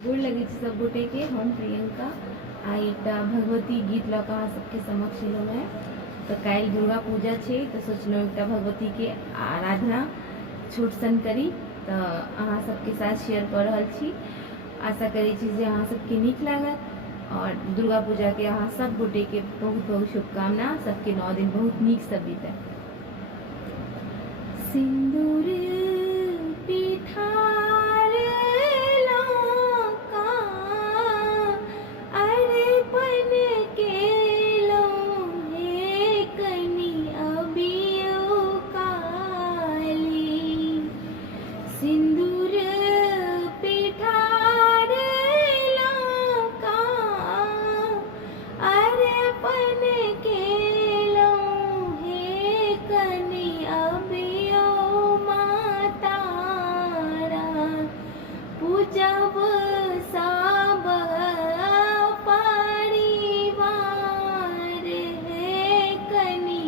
गोड़ लगे छी सब गोटे के। हम प्रियंका आई एकटा भगवती गीत लऽ कऽ अहाँ सबके समक्ष एलहुँ हैं। तऽ काल्हि दुर्गा पूजा छै तऽ सोचलहुँ एकटा भगवती के आराधना छोट सन करी, तऽ अहाँ सबके साथ शेयर कऽ रहल छी। आशा करै छी जे अहाँ सबके नीक लागत और दुर्गा पूजा के अहाँ सब गोटे के बहुत बहुत शुभकामना। सबके 9 दिन बहुत नीक से बीते। सिंदूर पिठार लौका अरपन केलहुँ हे कनि अबियौ काली। सिंदूर पिठार लौका अरपन केलहुँ हे कनि अबियौ पूजब सब परिवार हे कनि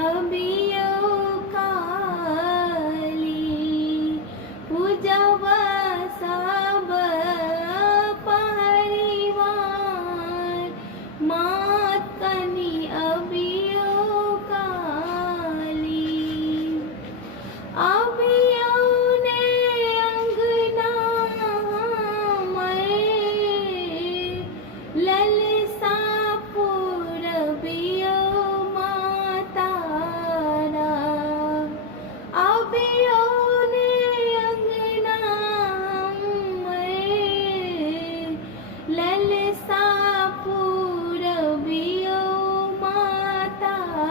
अबियौ काली। पूजब सब परिवार माँ कनि अबियौ काली। अबियौ ने अंगना ललसा पुरबियौ मातारा। अबियौ ने अंगना ललसा पुरबियौ मातारा।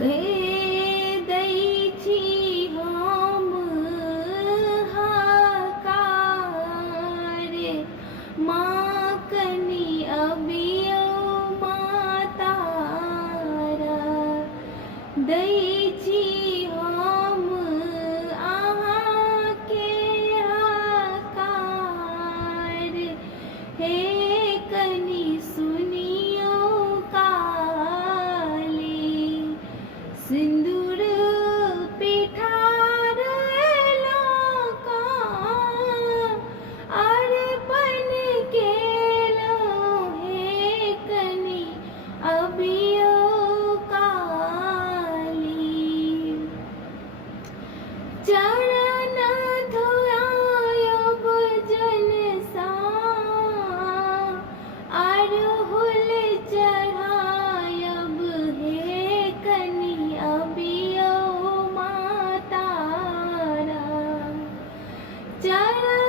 दै छी हम हकार माँ कनि अबियौ मातारा। दै छी हम अहाँके हकार हे कनि सुनियौ काली। सिंदूर पिठार लौका अरपन केलहुँ हे कनि अबियौ काली। चरण धोआयब जलसा अरहुल चढ़ायब हे कनि अबियौ मातारा। चरण